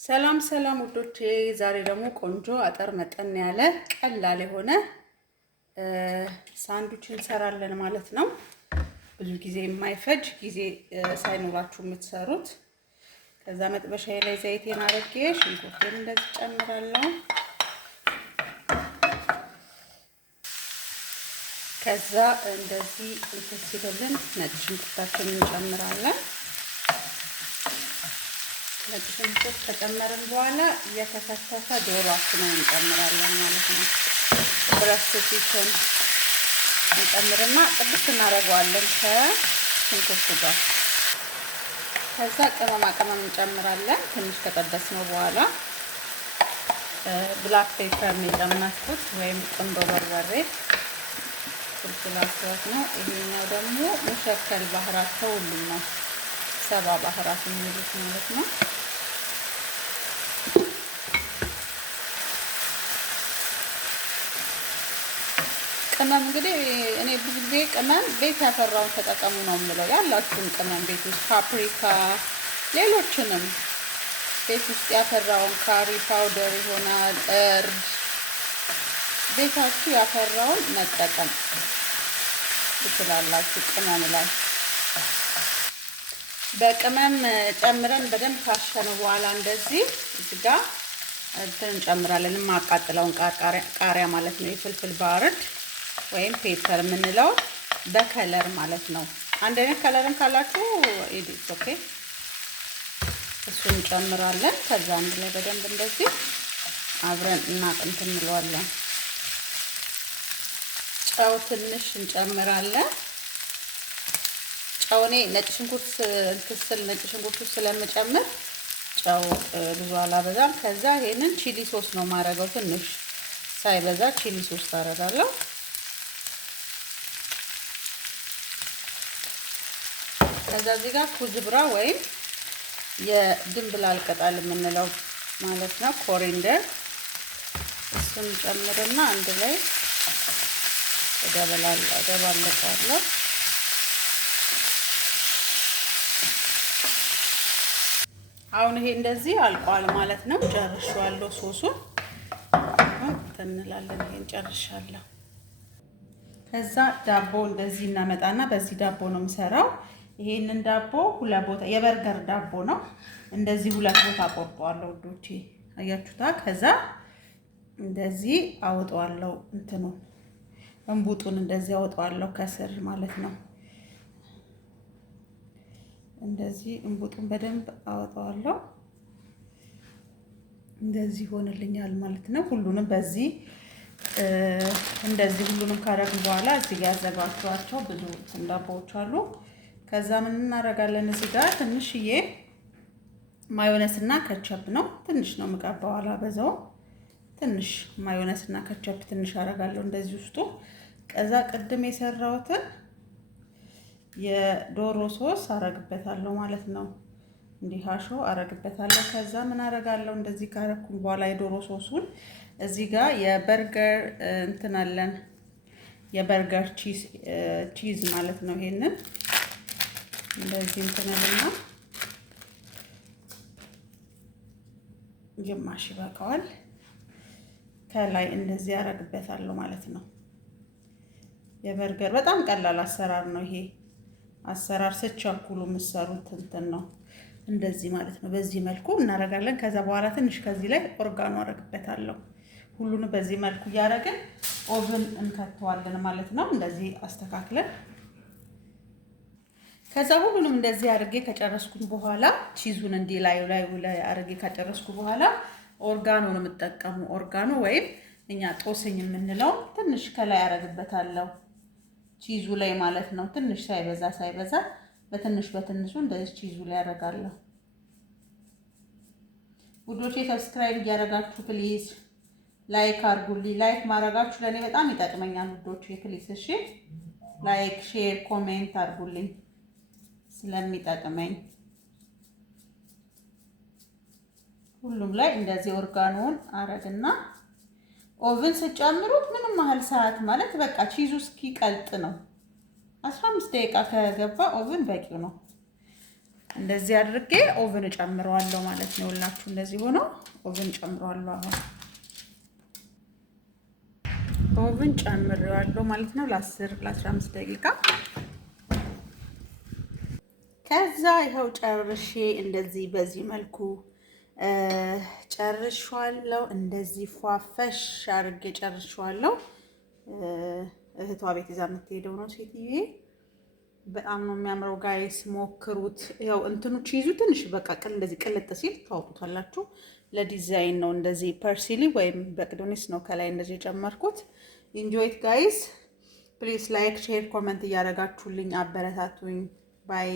ሰላም ሰላም ውዶቼ፣ ዛሬ ደግሞ ቆንጆ አጠር መጠን ያለ ቀላል የሆነ ሳንዱች እንሰራለን ማለት ነው። ብዙ ጊዜ የማይፈጅ ጊዜ ሳይኖራችሁ የምትሰሩት። ከዛ መጥበሻዬ ላይ ዘይቴን አድርጌ ሽንኩርቴን እንደዚህ ጨምራለሁ። ከዛ እንደዚህ እንትን ሲልልን ነጭ ሽንኩርታችንን እንጨምራለን። ነጭ ሽንኩርት ከጨመርን በኋላ እየተከተፈ ዶሮአችንን እንጨምራለን ማለት ነው። ብረስት ቺክን እንጨምርና ጥብስ እናደርገዋለን ከሽንኩርቱ ጋር። ከዛ ቅመማ ቅመም እንጨምራለን። ትንሽ ከጠበስነው በኋላ ብላክ ፔፐር የጨመርኩት ወይም ቁንዶ በርበሬ ፍልፍል አስዋት ነው። ይሄኛው ደግሞ ሙሸከል ባህራት ከሁሉም ነው፣ 7 ባህራት የሚሉት ማለት ነው። ቅመም እንግዲህ እኔ ብዙ ጊዜ ቅመም ቤት ያፈራውን ተጠቀሙ ነው የምለው። ያላችሁን ቅመም ቤት ውስጥ ፓፕሪካ፣ ሌሎችንም ቤት ውስጥ ያፈራውን ካሪ ፓውደር ይሆናል፣ እርድ፣ ቤታችሁ ያፈራውን መጠቀም ትችላላችሁ። ቅመም ላይ በቅመም ጨምረን በደንብ ካሸነው በኋላ እንደዚህ እዚህ ጋር እንትን እንጨምራለን። የማቃጥለውን ቃሪያ ማለት ነው፣ የፍልፍል ባርድ ወይም ፔፐር የምንለው በከለር ማለት ነው። አንድ አይነት ከለርን ካላችሁ ኢዲስ ኦኬ፣ እሱን እንጨምራለን። ከዛ አንድ ላይ በደንብ እንደዚህ አብረን እናጥንት እንለዋለን። ጨው ትንሽ እንጨምራለን። ጨው እኔ ነጭ ሽንኩርት ነጭ ሽንኩርት ስለምጨምር ጨው ብዙ አላበዛም። ከዛ ይሄንን ቺሊ ሶስ ነው ማረገው፣ ትንሽ ሳይበዛ ቺሊ ሶስ ታረጋለሁ። ከዛ እዚህ ጋር ኩዝብራ ወይም የድንብላል ቅጠል የምንለው ማለት ነው፣ ኮሪንደር፣ እሱን ጨምርና አንድ ላይ እደባለቃለሁ። አሁን ይሄ እንደዚህ አልቋል ማለት ነው። ጨርሻለሁ። ሶሱን እንላለን። ይሄን ጨርሻለሁ። ከዛ ዳቦ እንደዚህ እናመጣና በዚህ ዳቦ ነው የምሰራው። ይሄንን ዳቦ ሁለት ቦታ የበርገር ዳቦ ነው። እንደዚህ ሁለት ቦታ ቆርጠዋለሁ ውዶቼ፣ አያችሁታ። ከዛ እንደዚህ አወጣዋለሁ፣ እንትኑን እንቡጡን እንደዚህ አወጣዋለሁ ከስር ማለት ነው። እንደዚህ እንቡጡን በደንብ አወጣዋለሁ። እንደዚህ ሆነልኛል ማለት ነው። ሁሉንም በዚህ እንደዚህ ሁሉንም ካደረግን በኋላ እዚህ ጋር ያዘጋጇቸው ብዙ ዳቦዎች አሉ። ከዛ ምን እናደርጋለን? እዚህ ጋር ትንሽዬ ማዮነስ እና ከቸፕ ነው፣ ትንሽ ነው የምቀባው፣ አላበዛው። ትንሽ ማዮነስ እና ከቸፕ ትንሽ አደርጋለሁ እንደዚህ ውስጡ። ከዛ ቅድም የሰራሁትን የዶሮ ሶስ አረግበታለሁ ማለት ነው። እንዲህ ሀሾ አረግበታለሁ። ከዛ ምን አረጋለሁ? እንደዚህ ካረኩኝ በኋላ የዶሮ ሶሱን እዚህ ጋር የበርገር እንትን አለን፣ የበርገር ቺዝ ማለት ነው። ይሄንን እንደዚህ እንትንልና ግማሽ ይበቃዋል። ከላይ እንደዚህ ያረግበታለሁ ማለት ነው። የበርገር በጣም ቀላል አሰራር ነው ይሄ አሰራር። ስቻኩሉ የምትሰሩት እንትን ነው እንደዚህ ማለት ነው። በዚህ መልኩ እናረጋለን። ከዛ በኋላ ትንሽ ከዚህ ላይ ኦርጋኖ አረግበታለሁ። ሁሉንም በዚህ መልኩ እያደረግን ኦቭን እንከተዋለን ማለት ነው። እንደዚህ አስተካክለን ከዛ ሁሉንም እንደዚህ አድርጌ ከጨረስኩኝ በኋላ ቺዙን እንዲህ ላይ አድርጌ ከጨረስኩ በኋላ ኦርጋኖ ነው የምጠቀሙ። ኦርጋኖ ወይም እኛ ጦስኝ የምንለው ትንሽ ከላይ አረግበታለሁ ቺዙ ላይ ማለት ነው። ትንሽ ሳይበዛ በትንሹ እንደዚህ ቺዙ ላይ አረጋለሁ። ውዶቼ ሰብስክራይብ እያደረጋችሁ ፕሊዝ ላይክ አድርጉልኝ። ላይክ ማድረጋችሁ ለኔ በጣም ይጠቅመኛል ውዶቼ። ፕሊዝ እሺ፣ ላይክ፣ ሼር፣ ኮሜንት አድርጉልኝ ስለሚጠቅመኝ። ሁሉም ላይ እንደዚህ ኦርጋኖን አረግና ኦቭን ስጨምሩት ምንም ያህል ሰዓት ማለት በቃ ቺዙ እስኪቀልጥ ነው። 15 ደቂቃ ከገባ ኦቭን በቂው ነው። እንደዚህ አድርጌ ኦቨን ጨምረዋለሁ ማለት ነው። ሁላችሁ እንደዚህ ሆኖ ኦቨን ጨምረዋለሁ። አሁን ኦቨን ጨምረዋለሁ ማለት ነው ለ10-15 ደቂቃ። ከዛ ይኸው ጨርሼ እንደዚህ በዚህ መልኩ ጨርሻለሁ። እንደዚህ ፏፈሽ አድርጌ ጨርሻለሁ። እህቷ ቤት ይዛ የምትሄደው ነው ሴትዬ። በጣም ነው የሚያምረው ጋይስ፣ ሞክሩት። ያው እንትኑ ቺዙ ትንሽ በቃ እንደዚህ ቅልጥ ሲል ታውቁታላችሁ። ለዲዛይን ነው እንደዚህ ፐርሲሊ ወይም በቅዶኒስ ነው ከላይ እንደዚህ የጨመርኩት። ኢንጆይት ጋይስ። ፕሊዝ ላይክ፣ ሼር፣ ኮመንት እያደረጋችሁልኝ አበረታቱኝ። ባይ